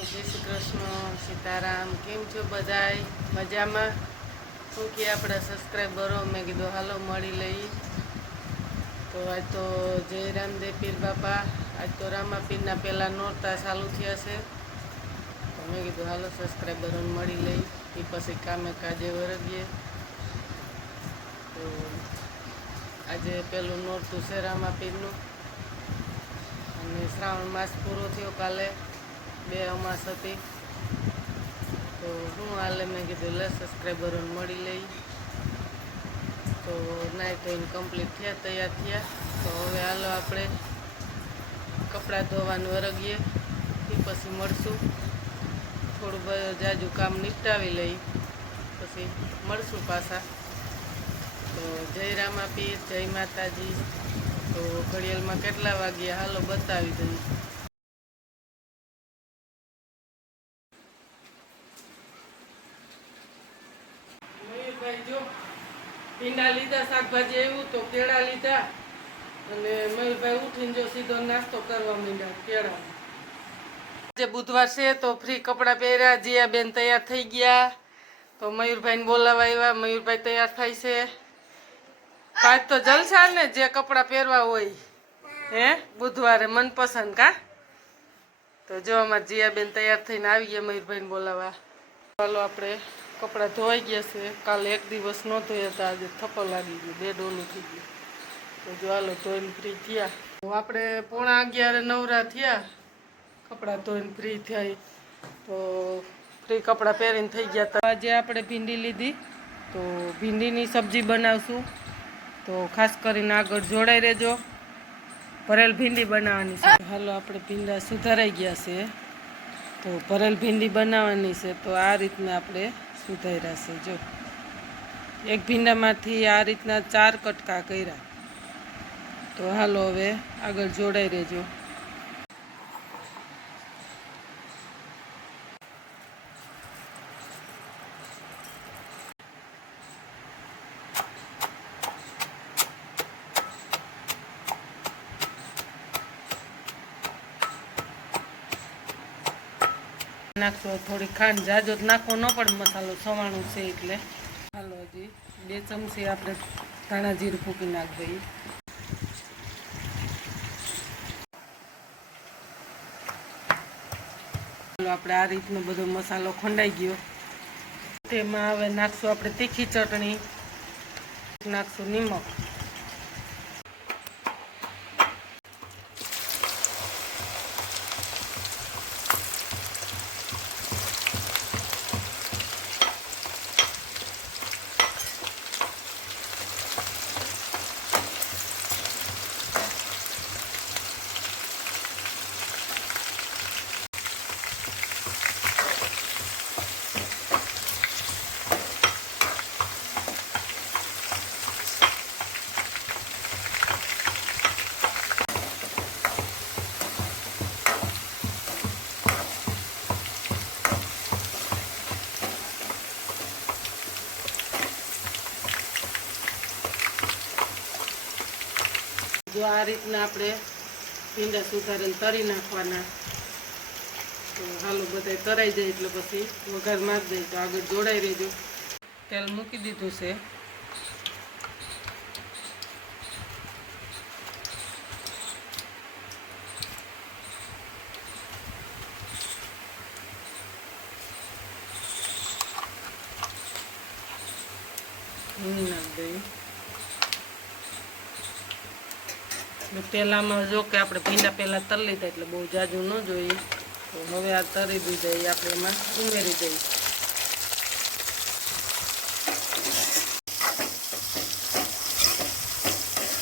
જય શ્રી કૃષ્ણ, સીતારામ. કેમ છો બધાય? મજામાં? શું કે આપણા સબસ્ક્રાઈબરો? મેં કીધું હાલો મળી લઈ. તો આજ તો જય રામદેવ પીર બાપા. આજ તો રામાપીરના પહેલાં નોરતા ચાલુ થયા છે. તો મેં કીધું હાલો સબસ્ક્રાઈબરોને મળી લઈ. એ પછી કામે કાજે વરગીએ. તો આજે પેલું નોરતું છે રામાપીરનું. અને શ્રાવણ માસ પૂરો થયો કાલે. 2 અમાસ હતી. તો હું હાલે મેં કીધું લે સબસ્ક્રાઈબરોને મળી લઈ. તો નાઈ ધોઈને કમ્પ્લીટ થયા, તૈયાર થયા. તો હવે હાલો આપણે કપડાં ધોવાનું વરગીએ. એ પછી મળશું. થોડું જાજુ કામ નિપટાવી લઈ, પછી મળશું પાછા. તો જય રામાપીર, જય માતાજી. તો ઘડિયાળમાં કેટલા વાગ્યા હાલો બતાવી દઈએ. મયુરભાઈ જો ભીંડા લીધા, શાકભાજી આવ્યું તો કેળા લીધા. અને મયુરભાઈ ઉઠીને જો સીધો નાસ્તો કરવા માંડ્યા કેળા. આજે બુધવાર છે તો ફ્રી કપડાં પહેર્યા. જીયા બેન તૈયાર થઈ ગયા. તો મયુરભાઈને બોલાવા આવ્યા. મયુરભાઈ તૈયાર થાય છે. આજ તો જલસા ને, જે કપડાં પહેરવા હોય હે બુધવારે મનપસંદ. કા તો જો અમારે જીયાબેન તૈયાર થઈને આવી ગયા મયુરભાઈને બોલાવા. ચાલો આપણે કપડાં ધોવાઈ ગયા છે. કાલે એક દિવસ ન ધોયા હતા, આજે થપ્પો લાગી ગયો, 2 ડોલું થઈ ગયું. તો જો હાલો ધોઈને ફ્રી થયા. આપણે 11:30 નવરા થયા, કપડાં ધોઈને ફ્રી થઈ. તો ફ્રી કપડાં પહેરીને થઈ ગયા હતા. આજે આપણે ભીંડી લીધી, તો ભીંડીની સબ્જી બનાવશું. તો ખાસ કરીને આગળ જોડાઈ રહેજો. ભરેલ ભીંડી બનાવવાની છે. હાલો આપણે ભીંડા સુધારાઈ ગયા છે. તો ભરેલ ભીંડી બનાવવાની છે. તો આ રીતના આપણે સુધાર્યા છે. જો એક ભીંડામાંથી આ રીતના 4 કટકા કર્યા. તો હાલો હવે આગળ જોડાઈ રહેજો. નાખશો થોડી ખાંડ, જાજો નાખવો ન પડે, મસાલો સવાણું છે એટલે. હાલો હજી 2 ચમચી આપણે ધાણા જીરું ફૂંકી નાખી દઈએ. આપણે આ રીતનો બધો મસાલો ખંડાઈ ગયો. તેમાં હવે નાખશું આપણે તીખી ચટણી, નાખશું નિમક. જો આ રીતના આપણે ભીંડા સુધારીને તરી નાખવાના. તો હાલો બધા તરાઈ જાય એટલે પછી વઘાર મારી દઈએ. તો આગળ જોડાઈ રહેજો. તેલ મૂકી દીધું છે. નાખી દઈએ. પેલામાં જો કે આપણે ભીંડા પહેલાં તરી લીધા એટલે બહુ જાજુ ન જોઈએ. તો હવે આ તરી દીધા એ આપણે એમાં ઉમેરી દઈએ.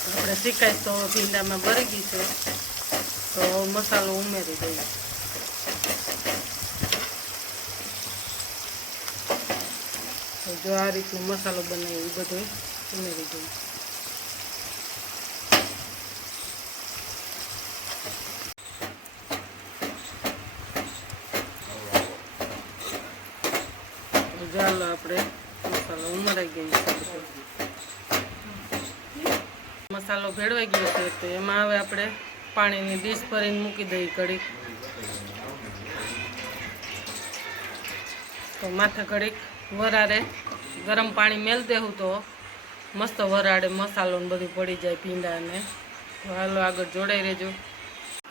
આપણે શીખાય તો ભીંડામાં ભરી ગઈ છે. તો મસાલો ઉમેરી દઈએ. તો જો આ રીતનો મસાલો બનાવ્યો એ બધો ઉમેરી દઈએ. ચાલો આપણે મસાલો ઉમેરાઈ ગયો છે. મસાલો ભેળવાઈ ગયો છે. તો એમાં હવે આપણે પાણીની ડીશ ભરીને મૂકી દઈએ ઘડી. તો માથે ઘડીક વરાળે ગરમ પાણી મેલ દેવું તો મસ્ત વરાળે મસાલો ને બધું પડી જાય ભીંડાને. તો હાલો આગળ જોડાઈ રહેજો.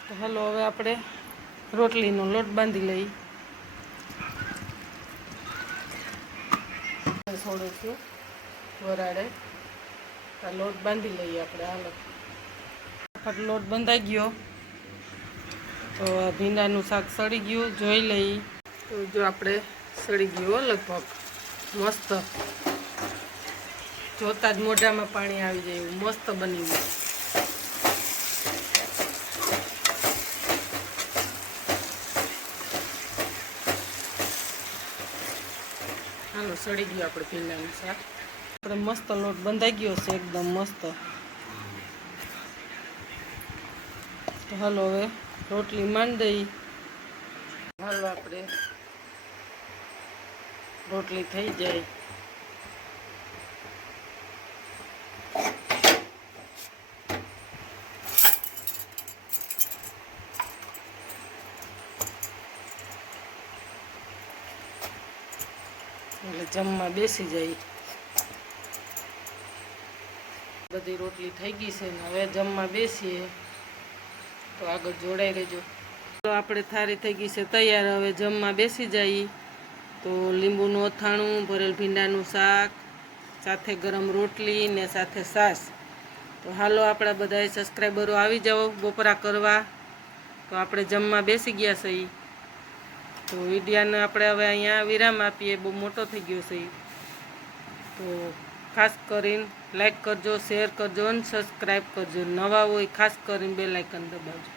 તો હાલો હવે આપણે રોટલીનો લોટ બાંધી લઈએ. છોડું છું વરાળે લોટ બાંધી લઈએ આપણે. હાલો લોટ બંધાઈ ગયો તો ભીંડાનું શાક સડી ગયું જોઈ લઈ. તો જો આપણે સડી ગયું લગભગ મસ્ત, જોતા જ મોઢામાં પાણી આવી જાય એવું મસ્ત બની ગયું. હાલો સડી ગયું આપણે ભીંડાનું શાક. આપણે મસ્ત લોટ બંધાઈ ગયો છે એકદમ મસ્ત. તો હાલો હવે રોટલી માંડી દઈ. હાલો આપણે રોટલી થઈ જાય. એટલે જમવા બેસી જાય. બધી રોટલી થઈ ગઈ છે ને હવે જમવા બેસીએ. તો આગળ જોડાઈ રહેજો. તો આપણે થાળી થઈ ગઈ છે તૈયાર. હવે જમવા બેસી જઈએ. તો લીંબુનું અથાણું, ભરેલ ભીંડાનું શાક, સાથે ગરમ રોટલી ને સાથે છાશ. તો હાલો આપણા બધા સબસ્ક્રાઈબરો આવી જાઓ બપોરા કરવા. તો આપણે જમવા બેસી ગયા છીએ. તો વિડીયાને આપણે હવે અહીંયા વિરામ આપીએ. બહુ મોટો થઈ ગયો છે. તો ખાસ કરીને લાઈક કરજો, શેર કરજો અને સબસ્ક્રાઈબ કરજો. નવા હોય ખાસ કરીને બેલ આઇકન દબાવજો.